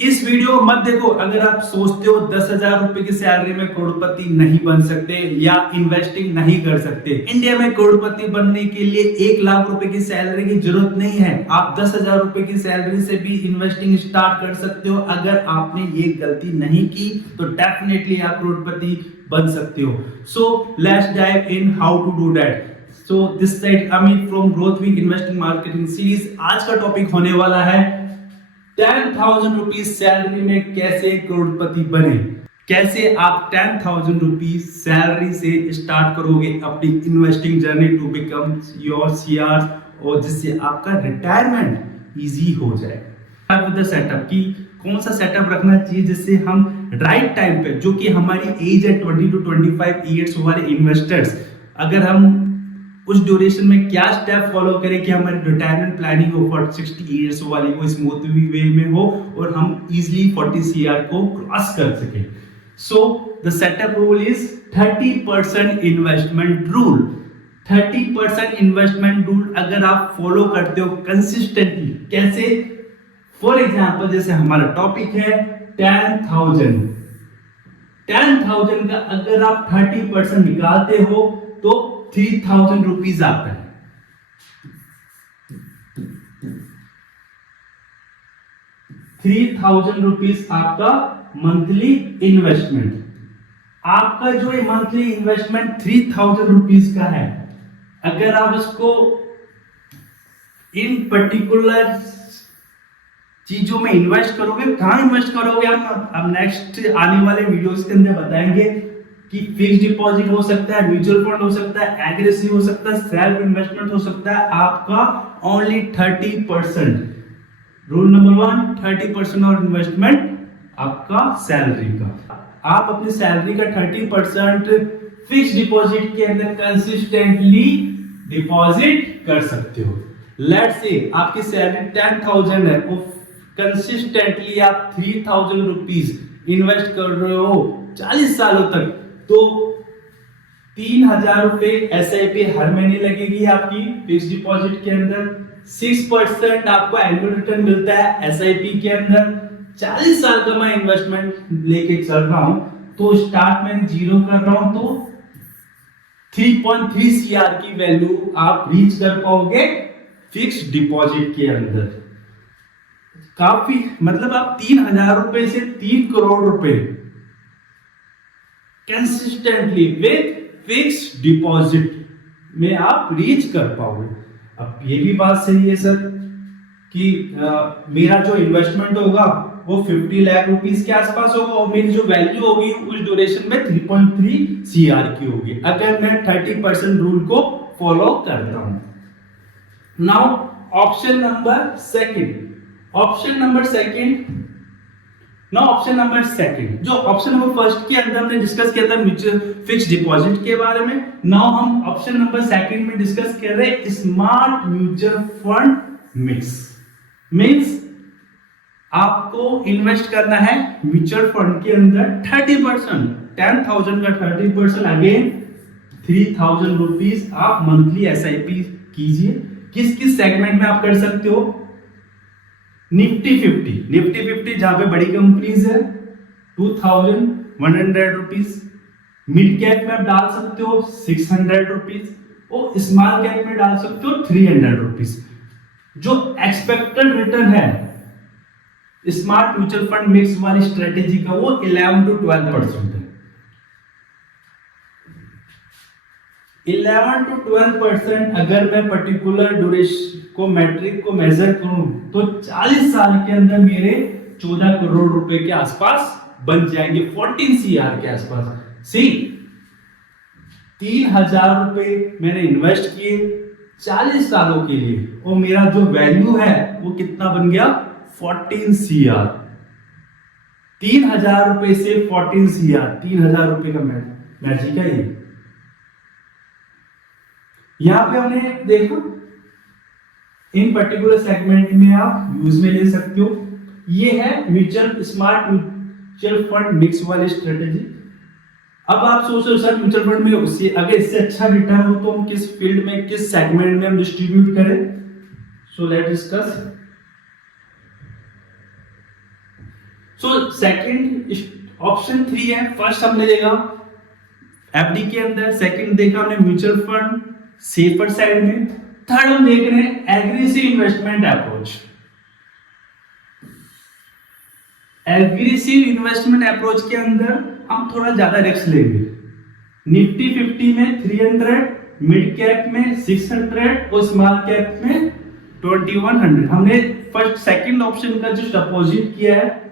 इस वीडियो को मत देखो अगर आप सोचते हो 10,000 रुपए की सैलरी में करोड़पति नहीं बन सकते या इन्वेस्टिंग नहीं कर सकते। इंडिया में करोड़पति बनने के लिए 1 लाख रुपए की सैलरी की जरूरत नहीं है। आप 10,000 रुपए की सैलरी से भी इन्वेस्टिंग स्टार्ट कर सकते हो। अगर आपने ये गलती नहीं की तो डेफिनेटली आप करोड़पति बन सकते हो। So let's dive in how to do that. So this side Amit from growth week investing marketing series. आज का टॉपिक होने वाला है 10,000 रुपीज सैलरी में कैसे करोड़पति बने। कैसे आप 10,000 रुपीज सैलरी से स्टार्ट करोगे अपनी investing journey to become your CR, और जिससे आपका रिटायरमेंट इजी हो जाए। विद द सेटअप की कौन सा सेटअप रखना चाहिए जिससे हम राइट टाइम पे, जो कि हमारी एज है 20 to 25 ईयर्स वाले इन्वेस्टर्स, अगर हम उस ड्यूरेशन में क्या स्टेप फॉलो करें कि हमारी रिटायरमेंट प्लानिंग हो 60 ईयर्स वाली वो स्मूथ वे में हो और हम इजीली 40 सीआर को क्रॉस कर सके। So the setup rule is 30% investment rule. 30% investment rule अगर आप फॉलो करते हो कंसिस्टेंटली, कैसे? फॉर एग्जाम्पल जैसे हमारा टॉपिक है 10,000 का अगर आप 30% निकालते हो तो 3,000 रुपीज आता है। 3,000 रुपीज आपका मंथली इन्वेस्टमेंट। आपका जो ये मंथली इन्वेस्टमेंट 3,000 रुपीज का है, अगर आप इसको इन पर्टिकुलर चीजों में इन्वेस्ट करोगे, कहां इन्वेस्ट करोगे हम नेक्स्ट आने वाले वीडियोस के अंदर बताएंगे कि फिक्स डिपॉजिट हो सकता है, म्यूचुअल फंड हो सकता है, एग्रेसिव हो सकता है, सेल्फ इन्वेस्टमेंट हो सकता है। आपका ओनली 30%। रूल नंबर 1, 30% और इन्वेस्टमेंट आपका सैलरी का। आप अपनी सैलरी का 30% फिक्स डिपॉजिट के अंदर कंसिस्टेंटली डिपॉजिट कर सकते हो। लेट्स से आपकी सैलरी 10,000 है, वो कंसिस्टेंटली आप 3,000 रुपीज इन्वेस्ट कर रहे हो 40 सालों तक, तो 3,000 रुपए एसआईपी हर महीने लगेगी आपकी फिक्स डिपॉजिट के अंदर। 6% आपको एनुअल रिटर्न मिलता है एसआईपी के अंदर। 40 साल का मैं इन्वेस्टमेंट लेके चल रहा हूं, तो स्टार्ट में 0 कर रहा हूं, तो 3.3 सीआर की वैल्यू आप रीच कर पाओगे फिक्स डिपॉजिट के अंदर। काफी, मतलब आप 3,000 रुपए से 3 करोड़ रुपए कंसिस्टेंटली विद फिक्स डिपॉजिट में आप रीच कर पाओगे। अब ये भी बात सही है सर कि मेरा जो इन्वेस्टमेंट होगा वो 50 लाख रुपीस के आसपास होगा और मेरी जो वैल्यू होगी उस ड्यूरेशन में 3.3 सीआर की होगी, अगर मैं 30% रूल को फॉलो करता हूं। Now option number second. Option number second जो ऑप्शन नंबर फर्स्ट के अंदर हमने डिस्कस किया था म्यूचुअल फिक्स डिपॉजिट के बारे में। नाउ हम ऑप्शन नंबर सेकंड में डिस्कस कर रहे हैं smart mutual fund mix. Means आपको इन्वेस्ट करना है म्यूचुअल फंड के अंदर 30%, 10,000 का 30%, अगेन 3,000 रुपीज आप मंथली एसआईपी कीजिए। किस किस सेगमेंट में आप कर सकते हो? निफ्टी 50 जहां पे बड़ी कंपनीज है 2,100 रुपीज। मिड कैप में आप डाल सकते हो 600 रुपीज और स्मॉल कैप में डाल सकते हो 300 रुपीज। जो एक्सपेक्टेड रिटर्न है स्मार्ट म्यूचुअल फंड मिक्स वाली स्ट्रेटेजी का वो 11 to 12% है। 11 to 12% अगर मैं पर्टिकुलर ड्यूरेशन को मैट्रिक को मेजर करूं तो 40 साल के अंदर मेरे 14 करोड़ रुपए के आसपास बन जाएंगे, 14 सीआर के आसपास। सी 3,000 रुपए मैंने इन्वेस्ट किए 40 सालों के लिए और मेरा जो वैल्यू है वो कितना बन गया? 14 सीआर। 3,000 रुपए से 14 सीआर, 3,000 रुपए का मैजिक है ये। यहां पे हमने देखा इन पर्टिकुलर सेगमेंट में आप यूज में ले सकते हो। ये है स्मार्ट म्यूचुअल फंड मिक्स वाली स्ट्रेटेजी। अब आप सोच रहे हो सर म्यूचुअल फंड में उससे अगर इससे अच्छा रिटर्न हो तो हम किस फील्ड में, किस सेगमेंट में हम डिस्ट्रीब्यूट करें? So let discuss. So second option 3 है, फर्स्ट हमने देखा एफडी के अंदर, सेकंड देखा हमने म्यूचुअल फंड सेफर साइड में, थर्ड हम देख रहे हैं aggressive investment approach. Aggressive investment approach के अंदर हम थोड़ा ज्यादा रिस्क लेंगे। निफ्टी 50 में 300, मिड कैप में 600 और स्मॉल कैप में 2100। हमने फर्स्ट सेकंड ऑप्शन का जो अपोजिट किया है,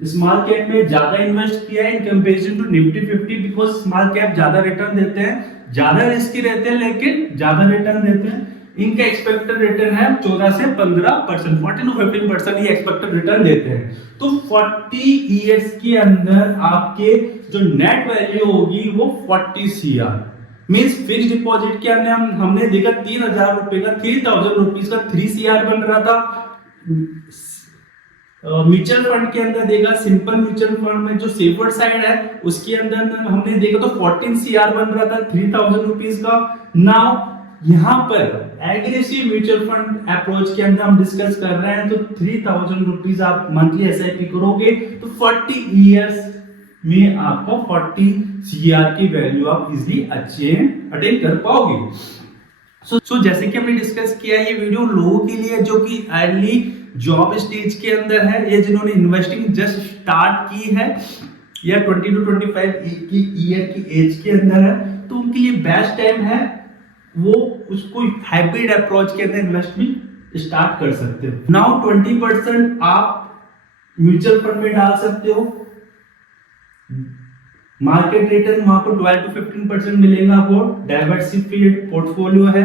स्मॉल कैप में ज्यादा इन्वेस्ट किया है in comparison to Nifty 50, because small cap ज्यादा रिटर्न देते हैं, ज्यादा रिस्की रहते हैं लेकिन ज्यादा रिटर्न देते हैं। इनका एक्सपेक्टेड रिटर्न है 14 से 15%, 14 to 15% ही एक्सपेक्टेड रिटर्न देते हैं। तो 40 इयर्स के अंदर आपके जो नेट वैल्यू होगी वो 40 CR मींस फिक्स डिपॉजिट के अंदर हमने देखा 3000 रुपए का 3000 रुपीज का 3 CR बन रहा था। म्यूचुअल फंड के अंदर देखा, सिंपल म्यूचुअल फंड में जो सेफर साइड है उसके अंदर हमने देखा तो 14 CR बन रहा था 3000 रुपीज का। नाउ यहाँ पर एग्रेसिव म्यूचुअल फंड अप्रोच के अंदर हम डिस्कस कर रहे हैं तो 3000 रुपीज आप मंथली SIP करोगे तो 40 इयर्स में आपको 40 CR की वैल्यू आप इजिली अटेन कर पाओगे। सो जैसे कि हमने डिस्कस किया, ये वीडियो लोगों के लिए जो कि अर्ली जॉब स्टेज के अंदर है या जिन्होंने इन्वेस्टिंग जस्ट स्टार्ट की है या 20 to 25 की ईयर की एज के अंदर है, तो उनके लिए बेस्ट टाइम है वो उसको हाइब्रिड अप्रोच के अंदर इन्वेस्टमेंट स्टार्ट कर सकते हो। नाउ 20% आप म्यूचुअल फंड में डाल सकते हो, मार्केट रिटर्न वहां पर 12 to 15% मिलेगा। आपको डाइवर्सिफाइड पोर्टफोलियो है,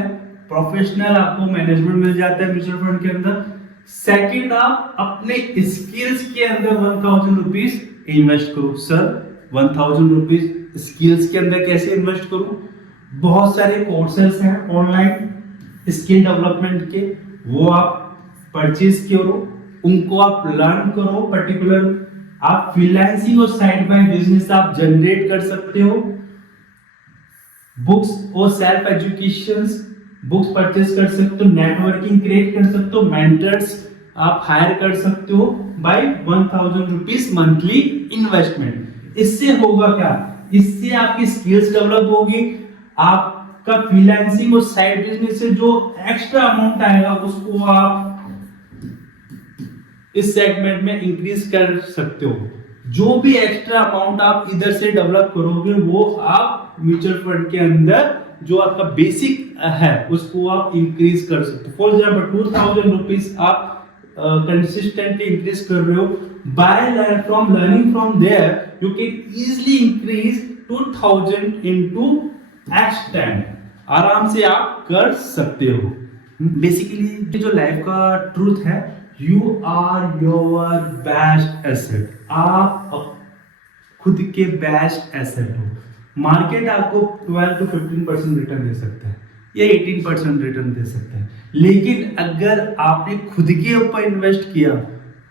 प्रोफेशनल आपको मैनेजमेंट मिल जाता है म्यूचुअल फंड के अंदर। सेकंड, आप अपने स्किल्स के अंदर 1000 रुपीज इन्वेस्ट करो। सर 1000 रुपीज स्किल्स के अंदर कैसे इन्वेस्ट करूं? बहुत सारे कोर्सेस हैं ऑनलाइन स्किल डेवलपमेंट के, वो आप परचेज करो, उनको आप लर्न करो। पर्टिकुलर आप फ्रीलांसिंग और साइड बाय बिजनेस आप जनरेट कर सकते हो। बुक्स और सेल्फ एजुकेशन बुक्स परचेज कर सकते हो, नेटवर्किंग क्रिएट कर सकते हो, मेंटर्स आप हायर कर सकते हो बाय 1000 रुपीज मंथली इन्वेस्टमेंट। इससे होगा क्या? इससे आपकी स्किल्स डेवलप होगी, आपका फ्रीलांसिंग और साइड बिजनेस से जो एक्स्ट्रा अमाउंट आएगा उसको आप इस सेगमेंट में इंक्रीज कर सकते हो। जो भी एक्स्ट्रा अमाउंट आप इधर से डेवलप करोगे वो आप म्यूचुअल फंड के अंदर जो आपका बेसिक है उसको आप इंक्रीज कर सकते हो। फॉर एग्जाम्पल 2000 रुपीज आप कंसिस्टेंटली इंक्रीज कर रहे हो, by learning from there you can easily increase 2000 into X10 आराम से आप कर सकते हो। बेसिकली जो लाइफ का ट्रूथ है, you are your best asset. आप खुद के बेस्ट एसेट हो। मार्केट आपको 12 to 15% रिटर्न दे सकता है या 18% रिटर्न दे सकता है, लेकिन अगर आपने खुद के ऊपर इन्वेस्ट किया,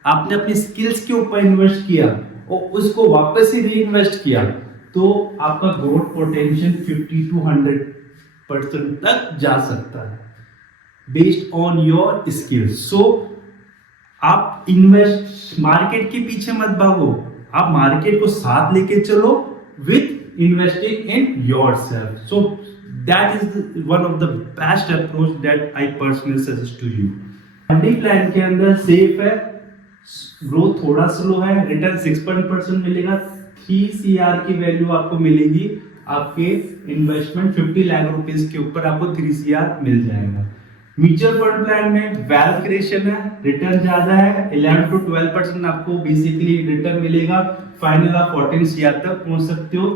आपने अपनी स्किल्स के ऊपर इन्वेस्ट किया और उसको वापस से री इन्वेस्ट किया तो आपका ग्रोथ पोटेंशियल 50 to 100% तक जा सकता है बेस्ड ऑन योर स्किल्स। सो आप इन्वेस्ट मार्केट के पीछे मत भागो, आप मार्केट को साथ लेके चलो with investing in yourself. So that is one of the best approach that I personally suggest to you. Funding plan के अंदर सेफ है, ग्रोथ थोड़ा स्लो है, रिटर्न 6% मिलेगा, 3 CR की वैल्यू आपको मिलेगी। आपके इन्वेस्टमेंट 50 लाख रुपीस के ऊपर आपको 3 CR मिल जाएगा। म्यूचुअल फंड प्लान में वेल्थ क्रिएशन है, रिटर्न ज्यादा है, 11 to 12% आपको बेसिकली रिटर्न मिलेगा। फाइनल आप 14 CR तक पहुंच सकते हो।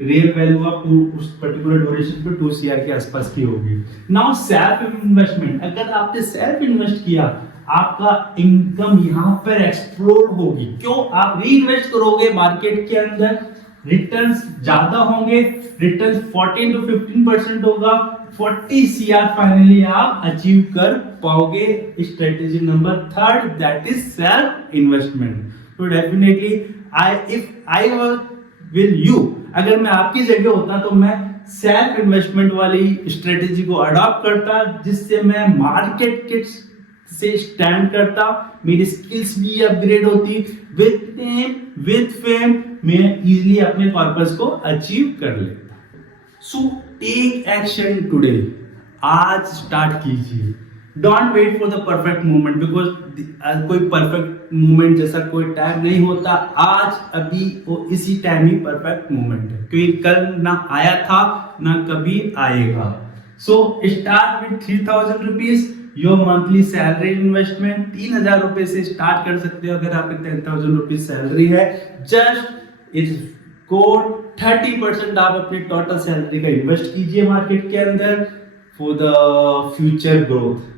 रियल वैल्यू आप उस पर्टिकुलर ड्यूरेशन पे 2 CR के आसपास की होगी। नाउ सेल्फ इन्वेस्टमेंट, अगर आपने सेल्फ इन्वेस्ट किया आपका इनकम यहाँ पर एक्सप्लोड होगी। क्यों? आप री इन्वेस्ट करोगे मार्केट के अंदर, रिटर्न्स ज्यादा होंगे, रिटर्न्स 14 to 15% होगा, 40 CR फाइनली आप अचीव कर पाओगे। Strategy number 3 that is self investment. तो definitely if I will you, अगर मैं आपकी जगह होता तो मैं सेल्फ इन्वेस्टमेंट वाली स्ट्रेटेजी को अडॉप्ट करता, जिससे मैं मार्केट के से स्टैंड करता, मेरी स्किल्स भी अपग्रेड होती, विद फेम मैं इजीली अपने पर्पस को अचीव कर लेता। सो टेक एक्शन टुडे, आज स्टार्ट कीजिए। Don't wait for the perfect moment, because कोई परफेक्ट मोमेंट जैसा कोई टाइम नहीं होता। आज अभी वो इसी टाइम ही परफेक्ट मोमेंट है, क्योंकि कल ना आया था ना कभी आएगा। So start with 3000 rupees your monthly salary investment. 3000 रुपए से स्टार्ट कर सकते हो अगर आपकी 10,000 रुपीज सैलरी है। जस्ट इस कोड 30% आप अपनी टोटल सैलरी का इन्वेस्ट कीजिए मार्केट के अंदर फॉर द फ्यूचर ग्रोथ।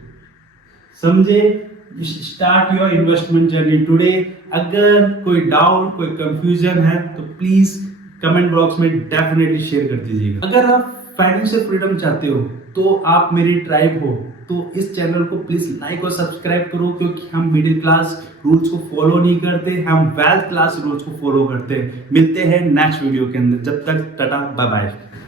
समझे? Start your investment journey today. अगर कोई डाउट, कोई कंफ्यूजन है तो प्लीज कमेंट बॉक्स में डेफिनेटली शेयर कर दीजिएगा। अगर आप फाइनेंशियल फ्रीडम चाहते हो तो आप मेरी ट्राइब हो, तो इस चैनल को प्लीज लाइक और सब्सक्राइब करो, क्योंकि हम मिडिल क्लास रूल्स को फॉलो नहीं करते, हम वेल्थ क्लास रूल्स को फॉलो करते हैं। मिलते हैं नेक्स्ट वीडियो के अंदर, जब तक टाटा बाय बाय।